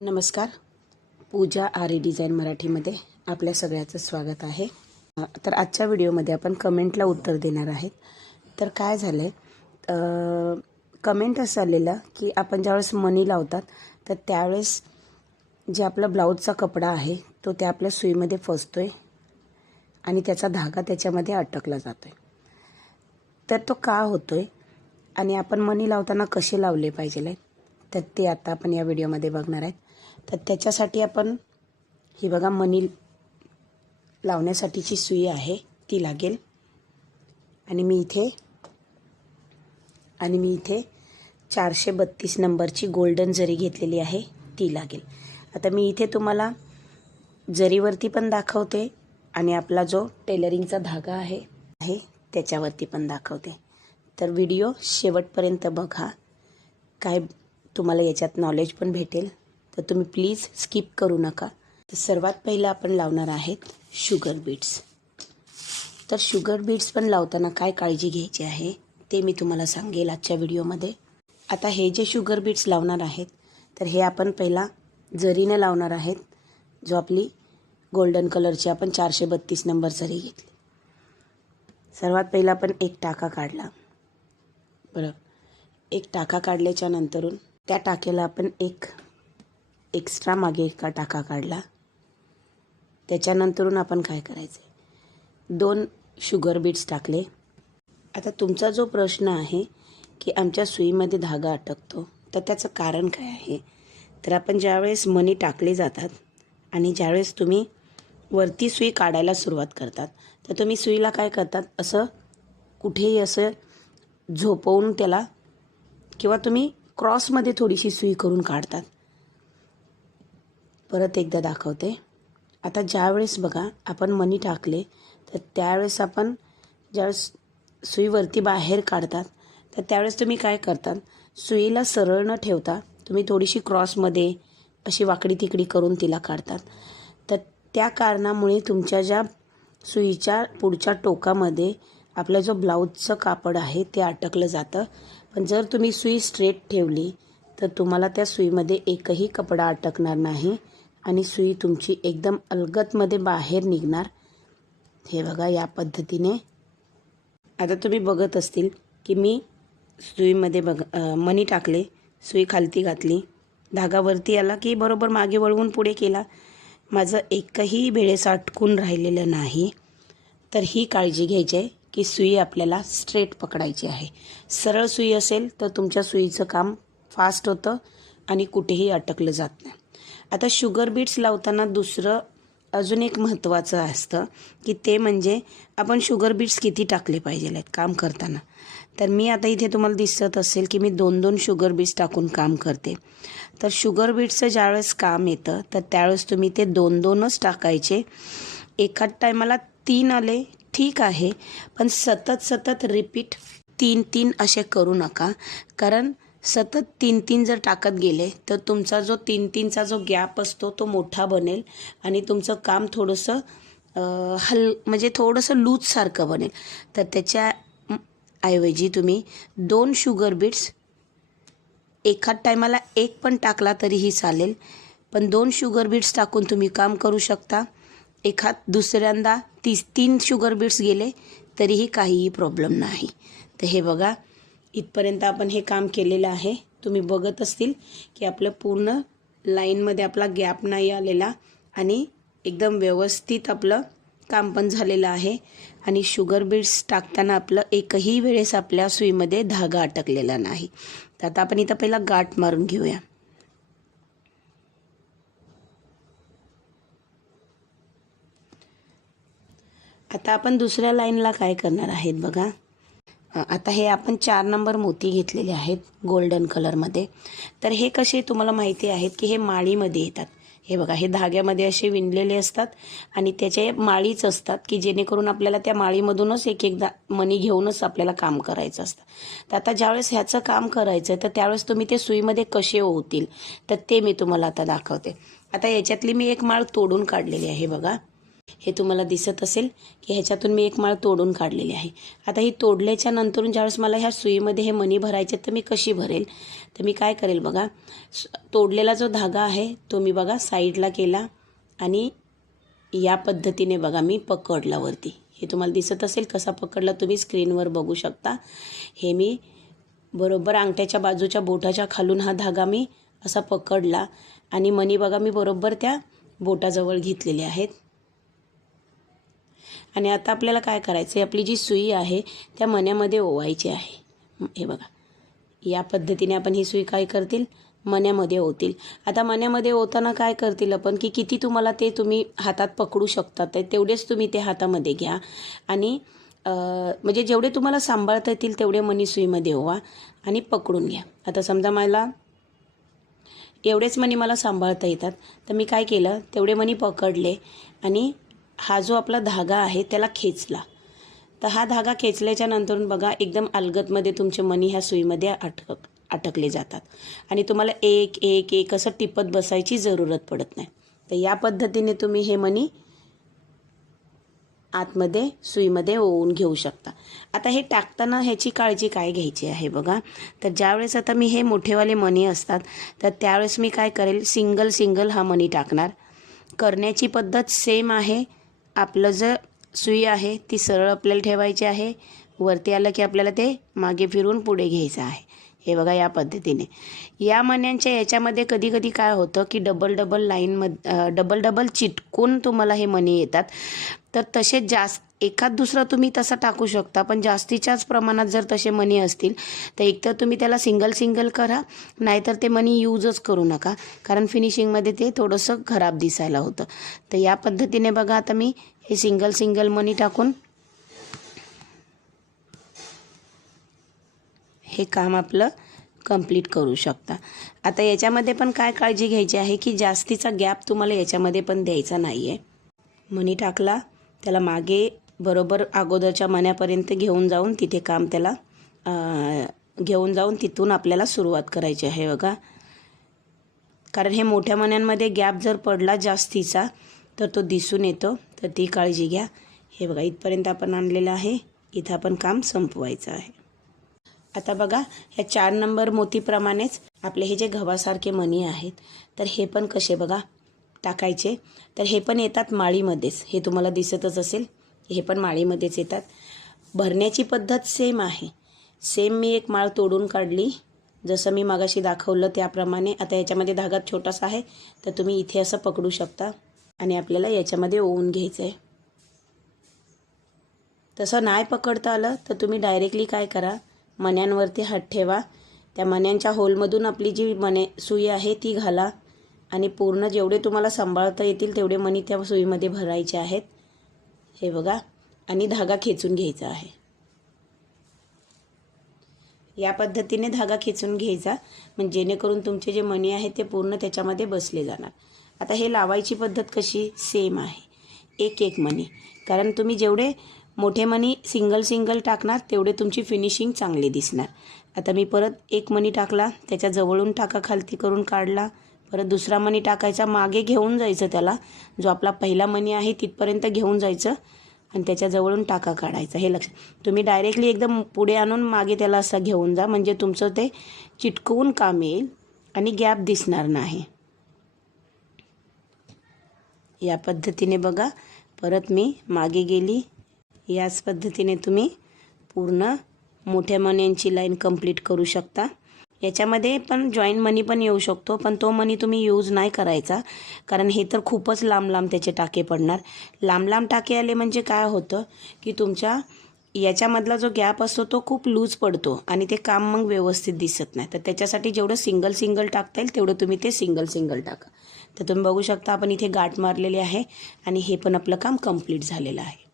नमस्कार. पूजा आरी डिझाइन मराठीमध्ये आपल्या सगळ्याचं स्वागत आहे. तर आजच्या व्हिडिओमध्ये आपण कमेंटला उत्तर देणार आहेत. तर काय झालं आहे, कमेंट असं आलेलं की आपण ज्यावेळेस मणी लावतात तर त्यावेळेस जे आपला ब्लाऊजचा कपडा आहे तो त्या आपल्या सुईमध्ये फसतो आहे आणि त्याचा धागा त्याच्यामध्ये अटकला जातो आहे. तर तो का होतो आहे आणि आपण मणी लावताना कसे लावले पाहिजे तर ते आता आपण या व्हिडिओमध्ये बघणार आहेत. तर त्याच्यासाठी आपण ही बघा मणी लावण्यासाठीची सुई आहे ती लागेल आणि मी इथे 432 नंबरची गोल्डन जरी घेतलेली आहे ती लागेल. आता मी इथे तुम्हाला जरीवरती पण दाखवते आणि आपला जो टेलरिंगचा धागा आहे त्याच्यावरती पण दाखवते. तर व्हिडिओ शेवटपर्यंत बघा, काय तुम्हाला याच्यात नॉलेज पण भेटेल. तर तुम्ही प्लीज स्किप करू नका. तर सर्वात पहिलं आपण लावणार आहेत शुगर बीड्स. तर शुगर बीड्स पण लावताना काय काळजी घ्यायची आहे ते मी तुम्हाला सांगेल आजच्या व्हिडिओमध्ये. आता हे जे शुगर बीड्स लावणार आहेत तर हे आपण पहिला जरीने लावणार आहेत. जो आपली गोल्डन कलरची आपण 432 नंबर जरी घेतली. सर्वात पहिला आपण एक टाका काढला. बरं, एक टाका काढल्याच्या नंतरून त्या टाक्याला आपण एक एक्स्ट्रा मागे एक टाका काढला. त्याच्यानंतरून आपण काय करायचे, 2 शुगर बीड्स टाकले. आता तुमचा जो प्रश्न आहे की आमच्या सुईमध्ये धागा अटकतो तर त्याचं कारण काय आहे, तर आपण ज्यावेळेस मणी टाकले जातात आणि ज्यावेळेस तुम्ही वरती सुई काढायला सुरुवात करतात तर तुम्ही सुईला काय करतात, असं कुठेही असं झोपवून त्याला किंवा तुम्ही क्रॉसमध्ये थोडीशी सुई करून काढतात. परत एकदा दाखवते. आता ज्यावेळेस बघा आपण मणी टाकले तर त्यावेळेस आपण ज्यावेळेस सुईवरती बाहेर काढतात तर त्यावेळेस तुम्ही काय करतात, सुईला सरळ न ठेवता तुम्ही थोडीशी क्रॉसमध्ये अशी वाकडी तिकडी करून तिला काढतात. तर त्या कारणामुळे तुमच्या ज्या सुईच्या पुढच्या टोकामध्ये आपला जो ब्लाऊजचं कापड आहे ते अटकलं जातं. पण जर तुम्ही सुई स्ट्रेट ठेवली तर तुम्हाला त्या सुईमध्ये एकही कपडा अटकणार नाही आणि सुई तुमची एकदम अलगदमध्ये बाहेर निघणार. हे बघा या पद्धतीने. आता तुम्ही बघत असतील की मी सुईमध्ये मणी टाकले, सुई खालती घातली, धागा वरती आला की बरोबर मागे वळवून पुढे केला. माझं एकही वेळेस अटकून राहिलेलं नाही. तर ही काळजी घ्यायची आहे की सुई आपल्याला स्ट्रेट पकडायची आहे. सरळ सुई असेल तर तुमच्या सुईचं काम फास्ट होतं आणि कुठेही अटकलं जात नाही. आता शुगर बीड्स लावताना दुसरं अजून एक महत्त्वाचं असतं की ते म्हणजे आपण शुगर बीड्स किती टाकले पाहिजे काम करताना. तर मी आता इथे तुम्हाला दिसत असेल की मी 2-2 शुगर बीड्स टाकून काम करते. तर शुगर बीड्सचं ज्यावेळेस काम येतं तर त्यावेळेस तुम्ही ते 2-2च टाकायचे. एका टायमाला 3 आले ठीक आहे, पण सतत रिपीट 3-3 असे करू नका. कारण सतत 3-3 जर टाकत गेले तर तुमचा जो 3-3चा जो गॅप असतो तो मोठा बनेल आणि तुमचं काम थोडंसं म्हणजे थोडंसं लूजसारखं बनेल. तर त्याच्या ऐवजी तुम्ही 2 शुगर बीड्स एखाद टायमाला एक पण टाकला तरीही चालेल, पण 2 शुगर बीड्स टाकून तुम्ही काम करू शकता. एखाद दुसऱ्यांदा 3 शुगर बीड्स गेले तरीही काहीही प्रॉब्लेम नाही. तर हे बघा इथपर्यंत आपण हे काम केलेलं आहे. तुम्ही बघत असतील की आपलं पूर्ण लाईनमध्ये आपला गॅप नाही आलेला आणि एकदम व्यवस्थित आपलं काम पण झालेलं आहे. आणि शुगर बीड्स टाकताना आपलं एकही वेळेस आपल्या सुईमध्ये धागा अटकलेला नाही. तर आता आपण इथं पहिला गाठ मारून घेऊया. आता आपण दुसऱ्या लाईनला काय करणार आहेत बघा. आता हे आपण 4 नंबर मोती घेतलेले आहेत गोल्डन कलरमध्ये. तर हे कसे तुम्हाला माहिती आहेत की हे माळीमध्ये येतात. हे बघा हे धाग्यामध्ये असे विणलेले असतात आणि त्याचे माळीच असतात की जेणेकरून आपल्याला त्या माळीमधूनच एक एकदा मणी घेऊनच आपल्याला काम करायचं असतं. तर आता ज्यावेळेस ह्याचं काम करायचं तर त्यावेळेस तुम्ही ते सुईमध्ये कसे ओवतील तर ते मी तुम्हाला आता दाखवते. आता याच्यातली मी एक माळ तोडून काढलेली आहे बघा. हे तुम्हाला दिसत असेल की ह्याच्यातून मी एक माळ तोडून काढलेली आहे. आता ही तोडल्याच्या नंतरून ज्यावेळेस मला ह्या सुईमध्ये हे मणी भरायचे तर मी कशी भरेल, तर मी काय करेल बघा, तोडलेला जो धागा आहे तो मी बघा साईडला केला आणि या पद्धतीने बघा मी पकडला वरती. हे तुम्हाला दिसत असेल कसा पकडला, तुम्ही स्क्रीनवर बघू शकता. हे मी बरोबर अंगठ्याच्या बाजूच्या बोटाच्या खालून हा धागा मी असा पकडला आणि मणी बघा मी बरोबर त्या बोटाजवळ घेतलेले आहेत. आणि आता आपल्याला काय करायचं आहे, आपली जी सुई आहे त्या मण्यामध्ये ओवायची आहे. हे बघा या पद्धतीने आपण ही सुई काय करतील, मण्यामध्ये ओतील. आता मण्यामध्ये ओताना काय करतील आपण की किती तुम्हाला ते तुम्ही हातात पकडू शकता तेवढेच तुम्ही ते हातामध्ये घ्या आणि म्हणजे जेवढे तुम्हाला सांभाळता येतील तेवढे मणी सुईमध्ये ओवा आणि पकडून घ्या. आता समजा मला एवढेच मणी मला सांभाळता येतात तर मी काय केलं, तेवढे मणी पकडले आणि हा जो आपला धागा आहे त्याला खेचला. तर हा धागा खेचल्याच्या नंतर बघा एकदम अलगदमध्ये तुमचे मणी ह्या सुईमध्ये अटकले जातात आणि तुम्हाला एक एक एक असं टिपत बसायची जरूरत पडत नाही. तर या पद्धतीने तुम्ही हे मणी आतमध्ये सुईमध्ये ओवून घेऊ शकता. आता हे टाकताना ह्याची काळजी काय घ्यायची आहे बघा, तर ज्यावेळेस आता मी हे मोठेवाले मणी असतात तर त्यावेळेस मी काय करेल, सिंगल सिंगल हा मणी टाकणार. करण्याची पद्धत सेम आहे. आपलं जर सुई आहे ती सरळ आपल्याला ठेवायची आहे, वरती आलं की आपल्याला ते मागे फिरून पुढे घ्यायचं आहे. हे बघा या पद्धतीने. या मण्यांच्या याच्यामध्ये कधी कधी काय होतं की डबल डबल चिटकून तुम्हाला हे मणी येतात. तर तसे एखाद दुसरा तुम्ही तसा टाकू शकता, पण जास्तीच्याच प्रमाणात जर तसे मणी असतील तर एकतर तुम्ही त्याला सिंगल सिंगल करा, नाहीतर ते मणी यूजच करू नका, कारण फिनिशिंगमध्ये ते थोडंसं खराब दिसायला होतं. तर या पद्धतीने बघा आता मी हे सिंगल सिंगल मणी टाकून हे काम आपलं कंप्लीट करू शकता. आता याच्यामध्ये पण काय काळजी घ्यायची आहे की जास्तीचा गॅप तुम्हाला याच्यामध्ये पण द्यायचा नाही आहे. मणी टाकला त्याला मागे बरोबर अगोदरच्या मण्यापर्यंत घेऊन जाऊन तिथे काम त्याला घेऊन जाऊन तिथून आपल्याला सुरुवात करायची आहे बघा. कारण हे मोठ्या मण्यांमध्ये गॅप जर पडला जास्तीचा तर तो दिसून येतो, तर ती काळजी घ्या. हे बघा इथपर्यंत आपण आणलेलं आहे, इथं आपण काम संपवायचं आहे. आता बघा ह्या 4 नंबर मोतीप्रमाणेच आपले हे जे गव्हासारखे मणी आहेत तर हे पण कसे बघा टाकायचे, तर हे पण येतात माळीमध्येच. हे तुम्हाला दिसतच असेल, हे पण माळीमध्येच येतात. भरण्याची पद्धत सेम आहे. सेम मी एक माळ तोडून काढली जसं मी मागाशी दाखवलं त्याप्रमाणे. आता याच्यामध्ये धागा छोटासा आहे तर तुम्ही इथे असं पकडू शकता आणि आपल्याला याच्यामध्ये ओवून घ्यायचं आहे. तसं नाही पकडता आलं तर तुम्ही डायरेक्टली काय करा, मण्यांवरती हात ठेवा, त्या मण्यांच्या होलमधून आपली जी सुई आहे ती घाला आणि पूर्ण जेवढे तुम्हाला सांभाळता येतील तेवढे मणी त्या सुईमध्ये भरायचे आहेत. हे बघा आणि धागा खेचून घ्यायचा आहे. या पद्धतीने धागा खेचून घ्यायचा म्हणजे जेणेकरून तुमचे जे मणी आहेत ते पूर्ण त्याच्यामध्ये बसले जाणार. आता हे लावायची पद्धत कशी, सेम आहे. एक एक मणी, कारण तुम्ही जेवढे मोठे मणी सिंगल सिंगल टाकणार तेवढे तुमची फिनिशिंग चांगली दिसणार. आता मी परत एक मणी टाकला, त्याच्या जवळून टाका खालती करून काढला, परत दुसरा मणी टाकायचा, मागे घेऊन जायचं त्याला, जो आपला पहिला मणी आहे तिथपर्यंत घेऊन जायचं आणि त्याच्या जवळून टाका काढायचा. हे लक्षात, तुम्ही डायरेक्टली एकदम पुढे आणून मागे त्याला असं घेऊन जा म्हणजे तुमचं ते चिटकवून काम येईल आणि गॅप दिसणार नाही. या पद्धतीने बघा परत मी मागे गेली. याच पद्धतीने तुम्ही पूर्ण मोठ्या मण्यांची लाईन कंप्लीट करू शकता. याच्यामध्ये पण जॉईंट मनी पण येऊ शकतो, पण तो मनी तुम्ही यूज नाही करायचा, कारण हे तर खूपच लांब लांब त्याचे टाके पडणार. लांब लांब टाके आले म्हणजे काय होतं की तुमच्या याच्यामधला जो गॅप असतो तो खूप लूज पडतो आणि ते काम मग व्यवस्थित दिसत नाही. तर त्याच्यासाठी जेवढं सिंगल सिंगल टाकता येईल तेवढं तुम्ही ते सिंगल सिंगल टाका. तर तुम्ही बघू शकता आपण इथे गाठ मारलेली आहे आणि हे पण आपलं काम कंप्लीट झालेलं आहे.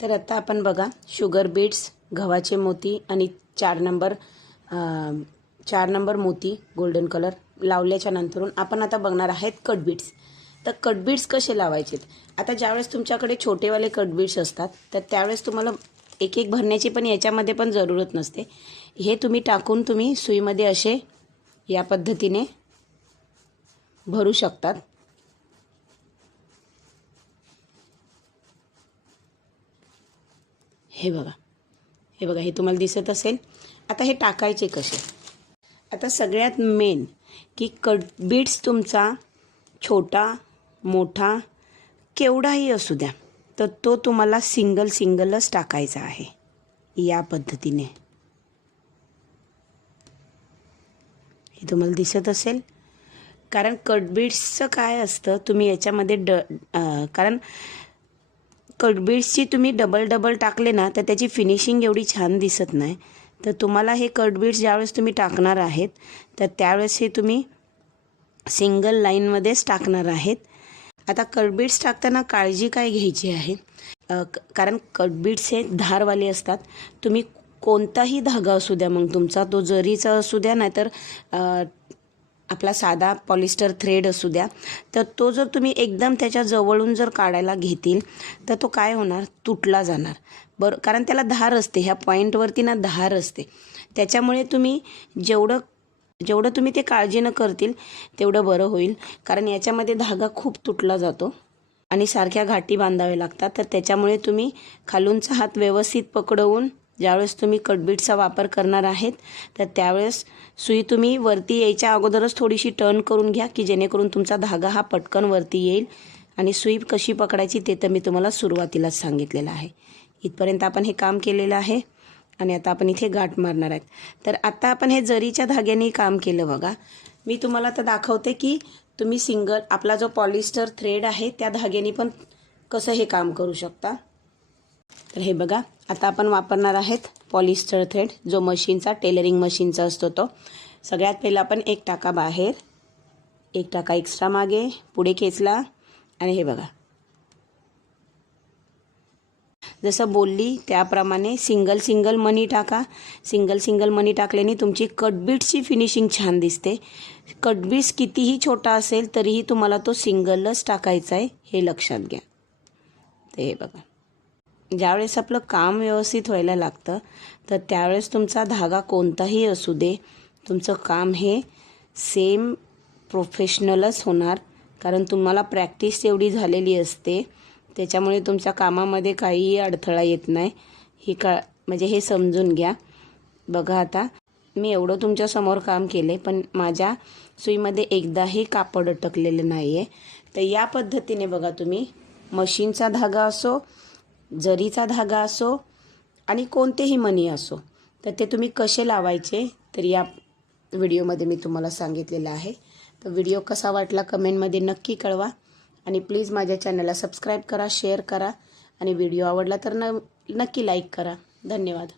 तर आता आपण बघा शुगर बीड्स, गव्हाचे मोती आणि 4 नंबर मोती गोल्डन कलर लावल्याच्या नंतरून आपण आता बघणार आहेत कट बीड्स. तर कट बीड्स कसे लावायचे, आता ज्यावेळेस तुमच्याकडे छोटेवाले कट बीड्स असतात तर त्यावेळेस तुम्हाला एक एक भरण्याची पण याच्यामध्ये पण जरूरत नसते. हे तुम्ही टाकून तुम्ही सुईमध्ये असे या पद्धतीने भरू शकतात. हे बघा, हे बघा, हे तुम्हाला दिसत असेल. आता हे टाकायचे कसे. आता सगळ्यात मेन की कट बीट्स तुमचा छोटा मोठा केवढाही असू द्या, तर तो तुम्हाला सिंगलच टाकायचा आहे या पद्धतीने. हे तुम्हाला दिसत असेल. कारण कटबीड्सचं काय असतं, तुम्ही याच्यामध्ये कारण कटबीड्सची तुम्ही डबल टाकले ना तर त्याची फिनिशिंग एवढी छान दिसत नाही. तर तुम्हाला हे कटबीड्स ज्यावेळेस तुम्ही टाकणार आहेत तर त्यावेळेस हे तुम्ही सिंगल लाईनमध्येच टाकणार आहेत. आता कटबीड्स टाकताना काळजी काय घ्यायची आहे, कारण कटबीड्स हे धारवाले असतात. तुम्ही कोणताही धागा असू द्या, मग तुमचा तो जरीचा असू द्या नाहीतर आपला साधा पॉलिस्टर थ्रेड असू द्या, तर तो जर तुम्ही एकदम त्याच्या जवळून जर काढायला घेतील तर तो काय होणार, तुटला जाणार. कारण त्याला धार असते, ह्या पॉईंटवरती ना धार असते. त्याच्यामुळे तुम्ही जेवढं तुम्ही ते काळजीनं करतील तेवढं बरं होईल. कारण याच्यामध्ये धागा खूप तुटला जातो आणि सारख्या घाटी बांधाव्या लागतात. तर त्याच्यामुळे तुम्ही खालूनचा हात व्यवस्थित पकडवून ज्यावेळेस तुम्ही कटबीडचा वापर करणार आहेत तर त्यावेळेस सुई तुम्ही वरती यायच्या अगोदरच थोडीशी टर्न करून घ्या, की जेणेकरून तुमचा धागा हा पटकन वरती येईल. आणि सुई कशी पकडायची ते तर मी तुम्हाला सुरुवातीलाच सांगितलेलं आहे. इथपर्यंत आपण हे काम केलेलं आहे आणि आता आपण इथे गाठ मारणार आहेत. तर आता आपण हे जरीच्या धाग्याने काम केलं बघा. मी तुम्हाला आता दाखवते की तुम्ही आपला जो पॉलिस्टर थ्रेड आहे त्या धाग्याने पण कसं हे काम करू शकता. तर हे बघा, आता आपण वापरणार आहेत पॉलिस्टर थ्रेड, जो मशीनचा टेलरिंग मशीनचा असतो तो. सगळ्यात पहिला आपण एक टाका बाहेर, एक टाका एक्स्ट्रा मागे, पुढे खेचला आणि हे बघा जसं बोलली त्याप्रमाणे सिंगल मनी टाका. सिंगल मनी टाकल्याने तुमची कटबीट्सची फिनिशिंग छान दिसते. कटबीट्स कितीही छोटा असेल तरीही तुम्हाला तो सिंगलच टाकायचा आहे, हे लक्षात घ्या. ते हे बघा, ज्यावेळेस आपलं काम व्यवस्थित व्हायला लागतं तर त्यावेळेस तुमचा धागा कोणताही असू दे, तुमचं काम हे सेम प्रोफेशनलच होणार. कारण तुम्हाला प्रॅक्टिस एवढी झालेली असते, त्याच्यामुळे तुमच्या कामामध्ये काहीही अडथळा येत नाही. म्हणजे हे समजून घ्या. बघा, आता मी एवढं तुमच्यासमोर काम केले पण माझ्या सुईमध्ये एकदाही कापड अटकलेलं नाही आहे. तर या पद्धतीने बघा, तुम्ही मशीनचा धागा असो, जरीचा धागा असो आणि कोणतेही मणी असो, तर ते तुम्ही कसे लावायचे तर या व्हिडिओमध्ये मी तुम्हाला सांगितलेलं आहे. तर व्हिडिओ कसा वाटला कमेंटमध्ये नक्की कळवा आणि प्लीज माझ्या चॅनलला सबस्क्राईब करा, शेअर करा आणि व्हिडिओ आवडला तर नक्की लाईक करा. धन्यवाद.